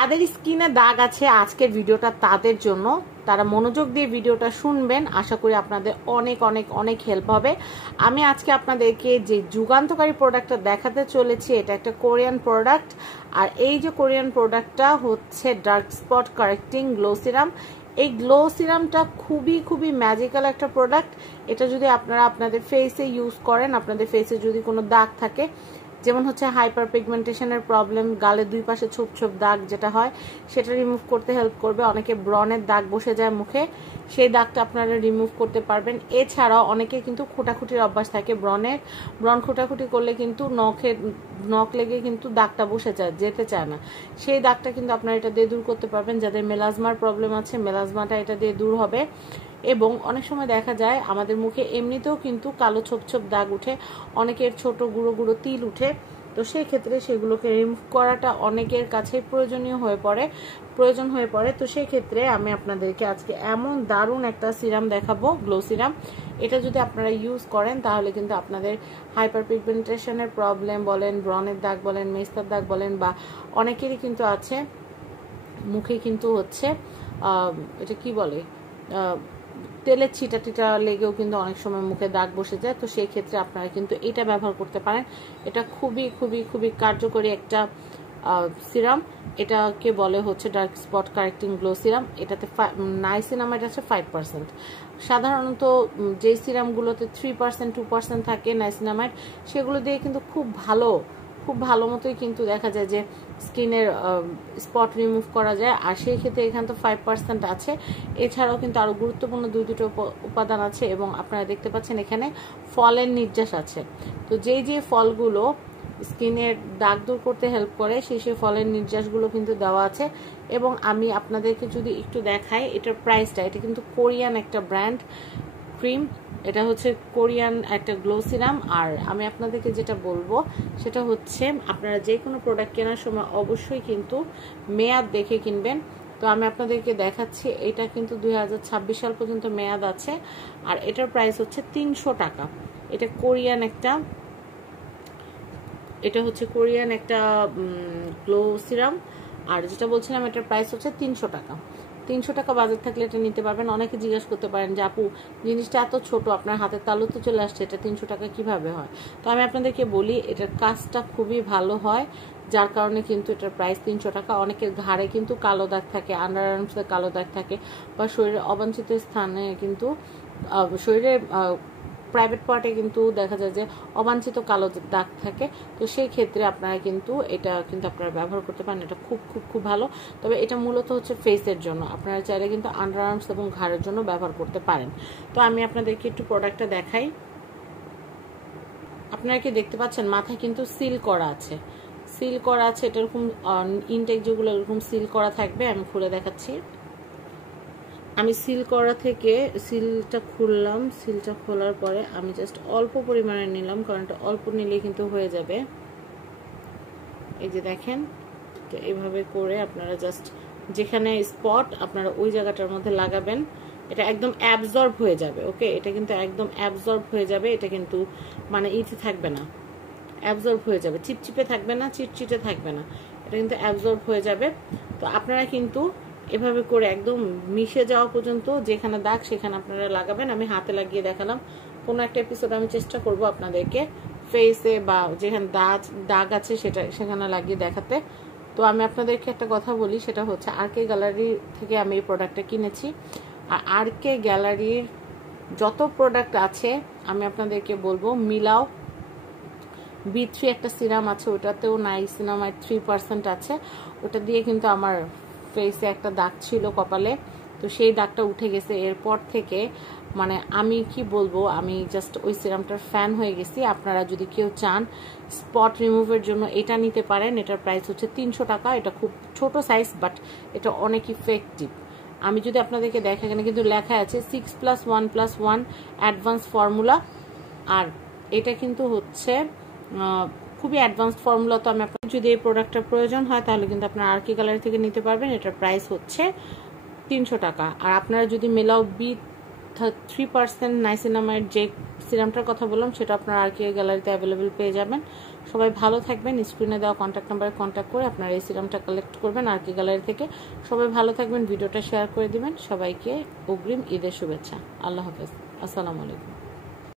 যাদের স্কিনে দাগ আছে আজকের ভিডিওটা তাদের জন্য, তারা মনোযোগ দিয়ে ভিডিওটা শুনবেন। আশা করি আপনাদের অনেক অনেক অনেক হেল্প হবে। আমি আজকে আপনাদেরকে যে যুগান্তকারী প্রোডাক্টটা দেখাতে চলেছি, এটা একটা কোরিয়ান প্রোডাক্ট। আর এই যে কোরিয়ান প্রোডাক্টটা হচ্ছে dark spot correcting glow serum. এই গ্লো সিরামটা খুবই ম্যাজিক্যাল একটা প্রোডাক্ট। এটা যদি আপনারা আপনাদের ফেসে ইউজ করেন, আপনাদের ফেসে যদি কোনো দাগ থাকে, যেমন হচ্ছে হাইপার পিগমেন্টেশনের প্রবলেম, গালের দুই পাশে ছোপ ছোপ দাগ যেটা হয়, সেটা রিমুভ করতে হেল্প করবে। অনেকে ব্রণের দাগ বসে যায় মুখে, সেই দাগটা আপনারা রিমুভ করতে পারবেন। এছাড়াও অনেকে কিন্তু খুঁটাখুটির অভ্যাস থাকে ব্রণ খুঁটাখুটি করলে কিন্তু নখ লেগে কিন্তু দাগটা বসে যায়, যেতে চায় না। সেই দাগটা কিন্তু আপনারা এটা দিয়ে দূর করতে পারবেন। যাদের মেলাজমার প্রবলেম আছে, মেলাজমাটা এটা দিয়ে দূর হবে। এবং অনেক সময় দেখা যায় আমাদের মুখে এমনিতেও কিন্তু কালো ছোপ ছোপ দাগ উঠে, অনেকের ছোট গুঁড়ো গুঁড়ো তিল উঠে। তো সেই ক্ষেত্রে সেগুলোকে রিমুভ করাটা অনেকের কাছে প্রয়োজন হয়ে পড়ে। তো সেই ক্ষেত্রে আমি আপনাদেরকে আজকে এমন দারুণ একটা সিরাম দেখাবো, গ্লো সিরাম। এটা যদি আপনারা ইউজ করেন তাহলে কিন্তু আপনাদের হাইপার পিগমেন্টেশনের প্রবলেম বলেন, ব্রণের দাগ বলেন, মেস্তার দাগ বলেন, বা অনেকেরই কিন্তু আছে মুখে কিন্তু হচ্ছে এটা কি বলে, তেলের ছিটা টিটা লেগেও কিন্তু অনেক সময় মুখে দাগ বসে যায়। তো সেই ক্ষেত্রে আপনারা কিন্তু এটা ব্যবহার করতে পারেন। এটা খুবই কার্যকরী একটা সিরাম। এটাকে বলে হচ্ছে dark spot correcting glow serum. এটাতে নাইসিনামাইড আছে 5%। সাধারণত যে সিরামগুলোতে 3% 2% থাকে নাইসিনামাইড, সেগুলো দিয়ে কিন্তু খুব ভালো মতোই কিন্তু দেখা যায় যে স্কিনের স্পট রিমুভ করা যায়। আর সেই ক্ষেত্রে এখানে তো 5% আছে। এছাড়াও কিন্তু আরো গুরুত্বপূর্ণ দুটো উপাদান আছে, এবং আপনারা দেখতে পাচ্ছেন এখানে ফলের নির্যাস আছে। তো যে ফলগুলো স্কিনের দাগ দূর করতে হেল্প করে, সেই ফলের নির্যাসগুলো কিন্তু দেওয়া আছে। এবং আমি আপনাদেরকে যদি একটু দেখাই এটার প্রাইসটা, এটা কিন্তু কোরিয়ান একটা ব্র্যান্ড ক্রিম, এটা হচ্ছে কোরিয়ান একটা গ্লো সিরাম। আর আমি আপনাদেরকে যেটা বলবো সেটা হচ্ছে আপনারা যে কোনো প্রোডাক্ট কেনার সময় অবশ্যই কিন্তু মেয়াদ দেখে কিনবেন। তো আমি আপনাদেরকে দেখাচ্ছি, এটা কিন্তু 2026 সাল পর্যন্ত মেয়াদ আছে। আর এটার প্রাইস হচ্ছে 300 টাকা। এটা হচ্ছে কোরিয়ান একটা গ্লো সিরাম। আর যেটা বলছিলাম এটার প্রাইস হচ্ছে 300 টাকা। 300 টাকা বাজার থাকলে এটা নিতে পারবেন। অনেকে জিজ্ঞেস করতে পারেন যে আপু, জিনিসটা এত ছোট, আপনার হাতের তালুতে চলে আসছে, এটা 300 টাকা কিভাবে হয়? তো আমি আপনাদেরকে বলি, এটার কাজটা খুবই ভালো হয়, যার কারণে কিন্তু এটার প্রাইস 300 টাকা। অনেকের ঘাড়ে কিন্তু কালো দাগ থাকে, আন্ডার আর্মসে কালো দাগ থাকে, বা শরীরের অবাঞ্ছিত স্থানে কিন্তু শরীরের প্রাইভেট পার্টে কিন্তু দেখা যায় যে অবাঞ্ছিত কালো দাগ থাকে। তো সেই ক্ষেত্রে আপনারা কিন্তু এটা কিন্তু আপনারা ব্যবহার করতে পারেন। এটা খুব ভালো। তবে এটা মূলত হচ্ছে ফেসের জন্য, আপনারা চাইলে কিন্তু আন্ডার আর্মস এবং ঘাড়ের জন্য ব্যবহার করতে পারেন। তো আমি আপনাদেরকে একটু প্রোডাক্টটা দেখাই। আপনারা কি দেখতে পাচ্ছেন মাথায় কিন্তু সিল করা আছে, এটা এরকম ইনটেক যেগুলো এরকম সিল করা থাকবে। আমি খুলে দেখাচ্ছি। আমি সিল করা থেকে সিলটা খুললাম। সিলটা খোলার পরে আমি জাস্ট অল্প পরিমাণে নিলাম, কারণ এটা অল্প নিলে কিন্তু হয়ে যাবে। এই যে দেখেন, তো এইভাবে করে আপনারা জাস্ট যেখানে স্পট আপনারা ওই জায়গাটার মধ্যে লাগাবেন। এটা একদম অ্যাবজর্ব হয়ে যাবে। ওকে, এটা কিন্তু একদম অ্যাবজর্ব হয়ে যাবে। এটা কিন্তু মানে ইতে থাকবে না, অ্যাবজর্ব হয়ে যাবে, চিপচিপে থাকবে না, চিটচিটে থাকবে না, এটা কিন্তু অ্যাবজর্ব হয়ে যাবে। তো আপনারা কিন্তু এভাবে করে একদম মিশে যাওয়া পর্যন্ত যেখানে দাগ সেখানে আপনারা লাগাবেন। আমি হাতে লাগিয়ে দেখালাম। কোনো একটা এপিসোড আমি চেষ্টা করব আপনাদেরকে ফেসে বা যেখানে দাগ আছে সেখানে লাগিয়ে দেখাতে। তো আমি আপনাদেরকে একটা কথা বলি, সেটা হচ্ছে আরকে গ্যালারি থেকে আমি এই প্রোডাক্টটা কিনেছি। আর আরকে গ্যালারির যত প্রোডাক্ট আছে আমি আপনাদেরকে বলবো মিলাও। B3 একটা সিরাম আছে, ওটাতেও নাইসিনামাইড 3% আছে। ওটা দিয়ে কিন্তু আমার ফেসে একটা দাগ ছিল কপালে, তো সেই দাগটা উঠে গেছে। এরপর থেকে মানে আমি কি বলবো, আমি জাস্ট ওই সিরামটার ফ্যান হয়ে গেছি। আপনারা যদি কেউ চান স্পট রিমুভের জন্য এটা নিতে পারেন। এটার প্রাইস হচ্ছে 300 টাকা। এটা খুব ছোট সাইজ, বাট এটা অনেক ইফেক্টিভ। আমি যদি আপনাদেরকে দেখা, এখানে কিন্তু লেখা আছে 6+1+1 অ্যাডভান্স ফর্মুলা। আর এটা কিন্তু হচ্ছে খুবই অ্যাডভান্সড ফর্মুলা। তো আমি আপনার যদি এই প্রোডাক্টটার প্রয়োজন হয় তাহলে কিন্তু আপনার আরকে গ্যালারি থেকে নিতে পারবেন। এটার প্রাইস হচ্ছে 300 টাকা। আর আপনারা যদি মেলাও B3% নাইসিনামাইড যে সিরামটার কথা বললাম, সেটা আপনার আরকে গ্যালারিতে অ্যাভেলেবেল পেয়ে যাবেন। সবাই ভালো থাকবেন। স্ক্রিনে দেওয়া কন্ট্যাক্ট নাম্বারে কন্ট্যাক্ট করে আপনারা এই সিরামটা কালেক্ট করবেন আর কি গ্যালারি থেকে। সবাই ভালো থাকবেন, ভিডিওটা শেয়ার করে দিবেন। সবাইকে অগ্রিম ঈদের শুভেচ্ছা। আল্লাহ হাফেজ, আসসালামু আলাইকুম।